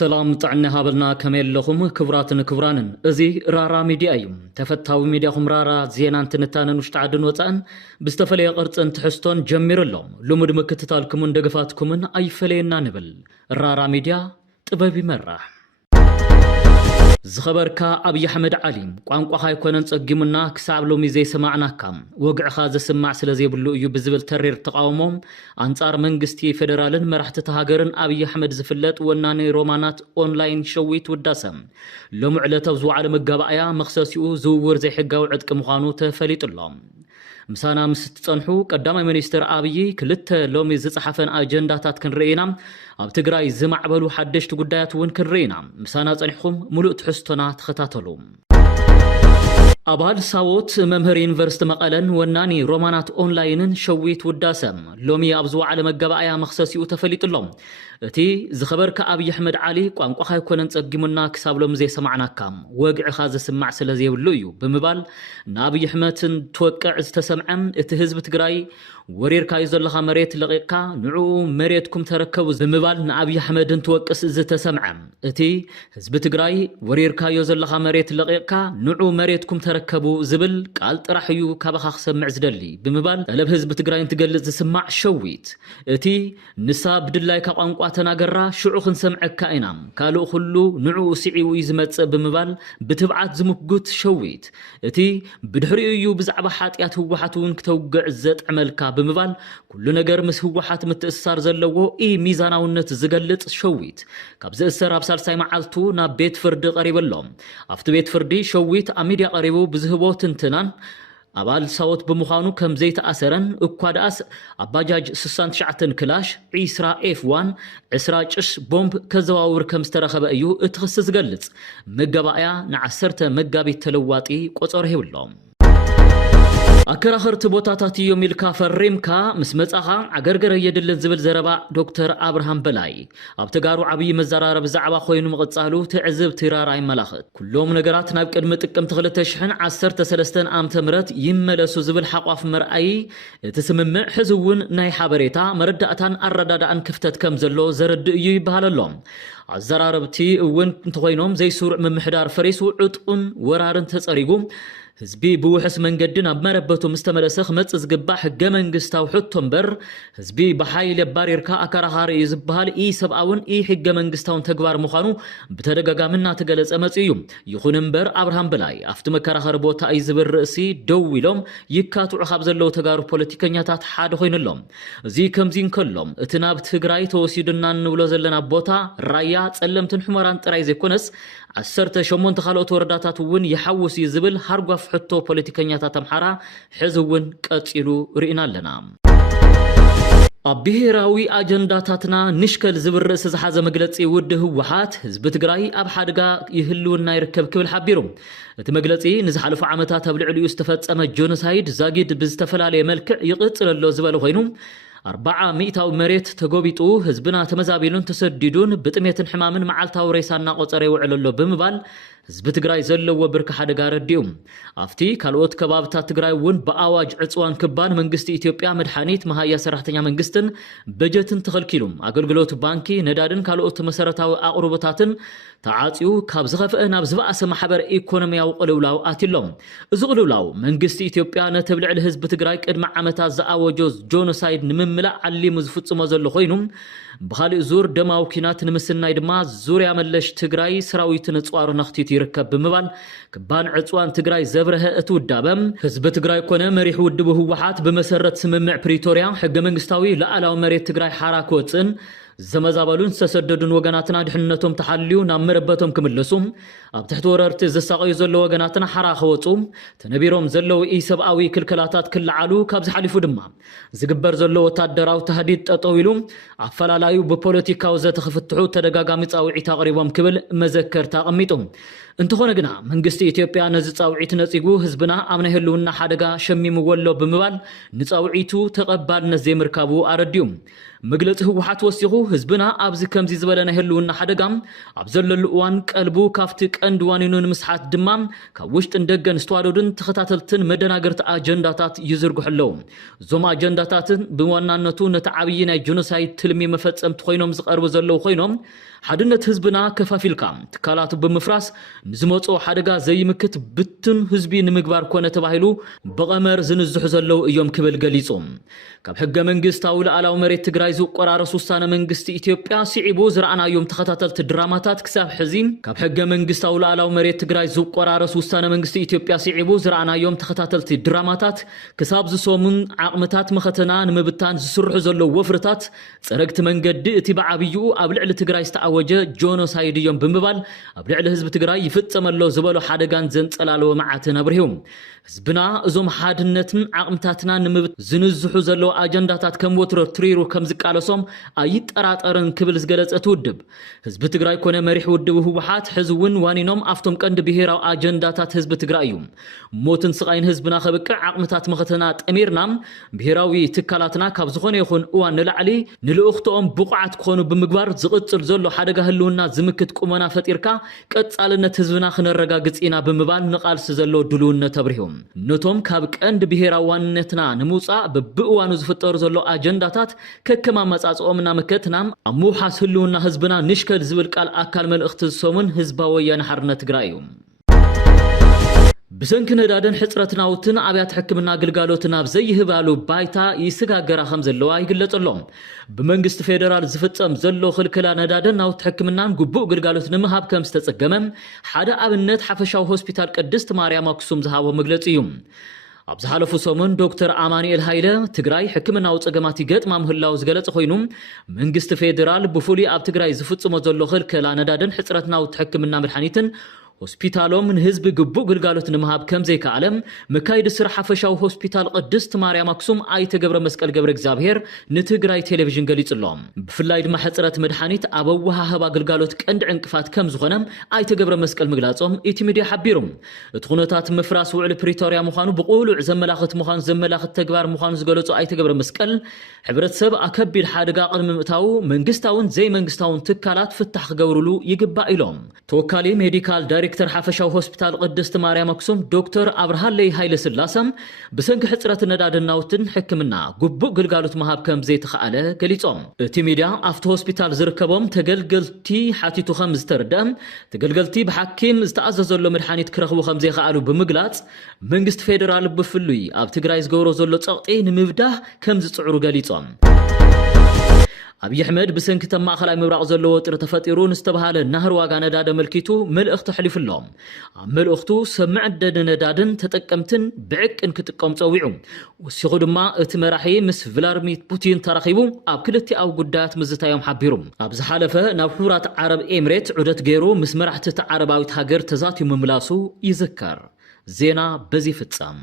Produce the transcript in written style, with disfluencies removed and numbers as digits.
سلام طعنا هابلنا كمال لهم كبراتن كبرانن ازي رارا ميديا ايوم تفتاوي ميدياهم رارا زينان تنتانن وشتعدن وطان بستفلي قرصن تحستون جمير اللهم لمد مكتتالكمون دقفاتكمون اي فلينا نبل رارا ميديا طبابي مرح زخبركا أبي أحمد علي قانقو هاي كونن صقيمنا كساب لومي زي سمعنا كام وقع خاز سمع سلازي بلو يو بزبل ترير تقاومهم انصار منغستي فدرالن مرحت تهاجرن أبي أحمد زفلت وناني رومانات اونلاين شويت وداسم لو معلته زو على مغابايا مخصصيو زوور زي حقاو عدق مخانو تفليط اللهم مسانا مستتصنحو قدامي منستر أبي كلته لومي زصحفن اجنداتات كنرينا اب تግራይ ዝማዕበሉ ሓደሽቲ ጉዳያት ውን ክንሬና ምሳና ጸኒሕኩም ሙሉእ ትሕዝቶና ተኸታተሉ አባል ሳዎት መምህር ዩኒቨርሲቲ መቀለን ወናኒ ሮማናት ኦንላይንን ሸዊት ውዳሰም ሎሚ አብዙ ዓለም ገባያ መخصሲኡ ተፈሊጥሎም እቲ ዝኸበርካ አብይ አሕመድ ዓሊ ቋንቋ ሃይኮነን ጸጊሙና ክሳብሎም ዘይ ሰማዕናካም ወግዕ ኻዘ ስማዕ ስለዘይብሉ እዩ ብምባል ናብይ አሕመድን ተወቅዕ ዝተሰምዐም እቲ ህዝብ ትግራይ ወሪርካዩ ዘለኻ መሬት ለቂቕካ ንዑ መሬትኩም ተረከቡ ብምባል ናብይ አሕመድን ተወቅስ ዝተሰምዐም እቲ ህዝብ ትግራይ ወሪርካዩ ዘለኻ መሬት ለቂቕካ ንዑ መሬትኩም ተረከቡ ዝብል ቃል ጥራሕዩ ካበኻ ክሰምዕ ዝደሊ ብምባል ጠለብ ህዝብ ትግራይ እንትገልጽ ዝስማዕ ሸዊት እቲ ንሳ ብድላይ ቋንቋ ተናገራ ሽዑ ክንሰምዐካ ኢና ካልኡ ሁሉ ንዑ ሲዒው ይዝመጽእ ብምባል ብትብዓት ዝምጉት ሸዊት እቲ ብድሕሪኡ እዩ ብዛዕባ ሓጢያት ህወሓት ውን ክተውግዕ ዘጥዕመልካ ብምባል ኩሉ ነገር ምስ ህወሓት ምትእስሳር ዘለዎ ሚዛናውነት ዝገልጽ ሸዊት ካብ ዝእሰር ኣብ ሳልሳይ መዓልቱ ናብ ቤት ፍርዲ ቀሪበሎም ኣብቲ ቤት ፍርዲ ሸዊት ኣብ ሚድያ ቀሪቡ ብዝህቦ ትንትናን አባል ሳዎት በመኻኑ ከም ዘይተኣሰረን እኳዳስ አባጃጅ 69 ክላሽ ዒስራ ኤፍ1 10 ጭሽ ቦምብ ከዘዋውር ከም ዝተረኸበ እዩ እትኽስ ዝገልጽ መገባያ ን10 መጋቢት ተለዋጢ ቆጸር ይብሎም አከራኸርት ቦታታት የሚልካ ፈሪምካ ምስ መጻኻ አገርገረ የድልን ዝብል ዘረባ ዶክተር አብርሃም በላይ ኣብ ተጋሩ ዓብይ መዘራረብ ዛዕባ ኮይኑ መቀጻሉ ትዕዝብ ትራራይ መላኽት ኩሎም ነገራት ናብ ቅድመ ጥቅምት 2013 ዓመተ ምህረት ይመለሱ ዝብል ሓቋፍ መርአይ እትስምምዕ ሕዝውን ናይ ሓበሬታ መረዳእታን አረዳዳን ክፍተት ከም ዘሎ ዘረድእ እዩ ይባሃለሎም አዘራረብቲ እውን እንተኾይኖም ዘይሱር መምሕዳር ፈሪሱ ዕጥቁን ወራርን ተጸሪጉ ህዝቢ ብውሕስ መንገድን ኣብ መረበቱ ምስተመለሰ ክመጽ ዝግባእ ሕገ መንግስታዊ ሕቶ እምበር ህዝቢ ብሓይል የባሪርካ አከራኻሪ ዝብሃል ሰብኣውን ሕገ መንግስታውን ተግባር ምዃኑ ብተደጋጋምና ተገለጸ መጽኡ እዩ ይኹን እምበር አብርሃም በላይ ኣብቲ መከራኸሪ ቦታ እዩ ዝብል ርእሲ ደው ኢሎም ይካትዑ ካብ ዘለዉ ተጋሩ ፖለቲከኛታት ሓደ ኮይኑሎም እዚ ከምዚ እንከሎም እቲ ናብ ትግራይ ተወሲዱና ንብሎ ዘለና ቦታ ራያ ጸለምትን ሕመራን ጥራይ ዘይኮነስ 18 ካልኦት ወረዳታት ውን ይሓውስ ዝብል ሃርጓፍ ሕቶ ፖለቲከኛታት አምሓራ ሕዝውን ቀጺሉ ርኢና ኣለና ብሄራዊ አጀንዳታትና ንሽከል ዝብል ርእሲ ዝሓዘ መግለጺ ውድ ህወሓት ህዝቢ ትግራይ ኣብ ሓደጋ ይህልውና ይርከብ ክብል ሓቢሩ እቲ መግለጺ ንዝሓለፉ ዓመታት ኣብ ልዕሊኡ ዝተፈጸመ ጆኖሳይድ ዛጊድ ብዝተፈላለየ መልክዕ ይቕጽለሎ ዝበለ ኮይኑ 400 መሬት ተጎቢጡ ህዝብና ተመዛቢሉን ተሰዲዱን ብጥሜትን ሕማምን መዓልታዊ ሬሳና ቆጸረ ይውዕለሎ ብምባል ህዝቢ ትግራይ ዘለዎ ብርካ ሓደጋ ረዲኡ ኣብቲ ካልኦት ከባብታት ትግራይ ውን በአዋጅ ዕጽዋን ክባን መንግስቲ ኢትዮጵያ መድሓኒት መሃያ ሰራሕተኛ መንግስትን በጀትን ተኸልኪሉ አገልግሎት ባንኪ ነዳድን ካልኦት መሰረታዊ አቅርቦታትን ተዓጽዩ ካብ ዝኸፍአ ናብ ዝበኣሰ ማሕበር ኢኮኖሚያዊ ቅልውላው ኣትሎም እዚ ቅልውላው መንግስቲ ኢትዮጵያ ነተብልዕል ህዝቢ ትግራይ ቅድመ ዓመታት ዝኣወጆ ጆኖሳይድ ንምምላእ ዓሊሙ ዝፍጽሞ ዘሎ ኮይኑ ብኻሊእ ዙር ደማዊ ኩናት ንምስናይ ድማ ዙርያ መለሽ ትግራይ ሰራዊት ንጽዋሩ ነኽቲት ይርከብ ብምባል ክባን ዕጽዋን ትግራይ ዘብረኸ እትውዳበም ህዝቢ ትግራይ ኮነ መሪሕ ውድብ ህወሓት በመሰረት ስምምዕ ፕሪቶሪያ ሕገ መንግስታዊ ለዓላዊ መሬት ትግራይ ሓራ ክወጽን ዘመዛባሉን ተሰደዱን ወገናትና ድሕነቶም ተሓልዩ ናብ መረበቶም ክምለሱ ኣብ ትሕቲ ወረርቲ ዘሳቀዩ ዘሎ ወገናትና ሓራ ክወጹ ተነቢሮም ዘለው ሰብኣዊ ክልከላታት ክልዓሉ ካብ ዝሓሊፉ ድማ ዝግበር ዘሎ ወታደራዊ ተህዲድ ጠጠው ኢሉ ኣፈላላዩ ብፖለቲካዊ ዘተኽፍትሑ ተደጋጋሚ ጻውዒት ኣቕሪቦም ክብል መዘከርታ ኣቐሚጡ እንተኾነ ግና መንግስቲ ኢትዮጵያ ነዚ ጻውዒት ነጺጉ ህዝብና ኣብ ናይ ህልውና ሓደጋ ሸሚምዎ ብምባል ንጻውዒቱ ተቐባልነት ዘይምርካቡ ኣረድዩ መግለጺ ህወሓት ወሲኹ ህዝብና ኣብዚ ከምዚ ዝበለ ናይ ህልውና ሓደጋ ኣብ ዘለሉ እዋን ቀልቡ ካፍቲ ቀንዲ ዋኒኑን ምስሓት ድማ ካብ ውሽጥን ደገን ዝተዋደዱን ተኸታተልትን መደናገርቲ አጀንዳታት ይዝርግሕለው ዞም አጀንዳታትን ብዋናነቱ ነቲ ዓብይ ናይ ጆኖሳይድ ትልሚ መፈጸምቲ ኮይኖም ዝቀርቡ ዘለው ኮይኖም حدنت حزبنا كفافيلكا تكالاتو بمفراس نزموصو حدغا زي مكت بتن حزبي نمغبار كونه تباهيلو بقمر زنزح زلو ايوم كبل غليصوم كاب حق منغستاو لعلاو مريت تግራይ ዝቆራረስ ውሳነ መንግስት ኢትዮጵያ ሲዒቦ ዝራአና ዮም ተኸታተልት ድራማታት ክሳብ ሕዚም ካብ ሕገ መንግስታው ለዓላው መሬት ትግራይ ዝቆራረስ ውሳነ መንግስት ኢትዮጵያ ሲዒቦ ዝራአና ዮም ተኸታተልት ድራማታት ክሳብ ዝሶሙን ዓቅምታት መኸተና ንምብታን ዝስርሑ ዘሎ ወፍርታት ጽረግት መንገዲ እቲ በዓብዩ ኣብ ልዕሊ ትግራይ ዝተዓወጀ ጆኖሳይድ ዮም ብምባል ኣብ ልዕሊ ህዝቢ ትግራይ ይፍጸመሎ ዝበሎ ሓደጋን ዘንጸላልዎ መዓትን አብርሂም ህዝብና እዞም ሓድነትን ዓቅምታትና ንምብት ዝንዝሑ ዘሎ አጀንዳታት ከም ወትሮ ትሪሩ ከም ዝቃለሶም አይጠራጠርን ክብል ዝገለጸት ውድብ ህዝብ ትግራይ ኮነ መሪሕ ውድብ ህወሓት ሕዝውን ዋኒኖም አፍቶም ቀንድ ብሔራዊ አጀንዳታት ህዝብ ትግራይ እዩ ሞትን ስቃይን ህዝብና ከብቅዕ ዓቅምታት መኸተና ጠሚርና ብሔራዊ ትካላትና ካብ ዝኾነ ይኹን እዋን ንላዕሊ ንልኡኽቶም ብቑዓት ክኾኑ ብምግባር ዝቕጽል ዘሎ ሓደጋ ህልውና ዝምክት ቁመና ፈጢርካ ቀጻልነት ህዝብና ክነረጋግጽ ኢና ብምባል ንቃልሲ ዘሎ ድልውነት ተብርሂዎም ነቶም ካብ ቀንድ ብሔራዊ ዋንነትና ንምውፃእ በብእዋኑ ዝፍጠሩ ዘሎ አጀንዳታት ከከማ መጻጽኦምና መከትናም አሙሓስ ህልውና ህዝብና ንሽከል ዝብል ቃል አካል መልእኽቲ ዝሰሙን ህዝባዊ ወያነ ሓርነት ትግራይ እዩ ብሰንኪ ነዳድን ሕጽረትናውትን አብያት ሕክምና አገልግሎትን ኣብ ዘይህባሉ ባይታ ይስጋገራ ከም ዘለዋ ይግለጸሎም ብመንግስት ፌደራል ዝፍጸም ዘሎ ክልከላ ነዳድን ናውት ሕክምናን ግቡእ ግልጋሎት ንምሃብ ከም ዝተጸገመ ሓደ ኣብነት ሓፈሻዊ ሆስፒታል ቅድስት ማርያም አክሱም ዝሃቦ መግለጺ እዩ ኣብ ዝሓለፉ ሰሙን ዶክተር አማኑኤል ሃይለ ትግራይ ሕክምናዊ ጸገማት ይገጥማ ምህላው ዝገለጸ ኮይኑ መንግስት ፌደራል ብፉሊ ኣብ ትግራይ ዝፍጽሞ ዘሎ ክልከላ ነዳድን ሕጽረት ናውት ሕክምና መድሓኒትን ሆስፒታሎም ንህዝብ ግቡእ ግልጋሎት ንምሃብ ከም ዘይከኣለም መካይድ ስራሕ ሓፈሻዊ ሆስፒታል ቅድስት ማርያም አክሱም ኣይተገብረ መስቀል ገብረ እግዚአብሔር ንትግራይ ቴሌቪዥን ገሊጹሎም ብፍላይ ድማ ሕጽረት መድሓኒት ኣብ ወሃሃብ አገልግሎት ቀንዲ ዕንቅፋት ከም ዝኾነ ኣይተገብረ መስቀል ምግላጾም እቲ ሚድያ ሓቢሩ እቲ ኩነታት ምፍራስ ውዕል ፕሪቶሪያ ምዃኑ ብቁሉዕ ዘመላኽት ምዃኑ ዘመላኽት ተግባር ምዃኑ ዝገለጹ ኣይተገብረ መስቀል ሕብረተሰብ ኣከቢድ ሓደጋ ቅድሚ ምእታው መንግስታውን ዘይመንግስታውን ትካላት ፍታሕ ክገብርሉ ይግባእ ኢሎም ተወካሊ ሜዲካል ዳይሬክተር ሓፈሻዊ ሆስፒታል ቅድስት ማርያም አክሱም ዶክተር አብርሃለይ ሃይለ ስላሰም ብሰንኪ ሕጽረት ነዳድን ናውትን ሕክምና ግቡእ ግልጋሎት መሃብ ከም ዘይተኸኣለ ገሊጾም እቲ ሚድያ ኣብቲ ሆስፒታል ዝርከቦም ተገልገልቲ ሓቲቱ ከም ዝተረድአ ተገልገልቲ ብሓኪም ዝተኣዘዘሎ መድሓኒት ክረኽቡ ከም ዘይከኣሉ ብምግላጽ መንግስት ፌደራል ብፍሉይ ኣብ ትግራይ ዝገብሮ ዘሎ ጸቕጢ ንምብዳህ ከም ዝጽዕሩ ገሊጾም አብይ አሕመድ ብሰንኪ ተማእኸላይ ምብራቕ ዘለዎ ወጥሪ ተፈጢሩ ንዝተባሃለ ናህር ዋጋ ነዳድ መልኪቱ መልእኽቲ ሕሊፉሎም ኣብ መልእኽቱ ሰምዕ ዕደድ ነዳድን ተጠቀምትን ብዕቅን ክጥቀም ፀዊዑ ወሲኹ ድማ እቲ መራሒ ምስ ቭላድሚር ፑቲን ተራኺቡ ኣብ ክልቲኣዊ ጉዳያት ምዝታዮም ሓቢሩ ኣብ ዝሓለፈ ናብ ሕቡራት ዓረብ ኤምሬት ዑደት ገይሩ ምስ መራሕቲ እቲ ዓረባዊት ሃገር ተዛትዩ ምምላሱ ይዝከር ዜና በዚ ፍጻም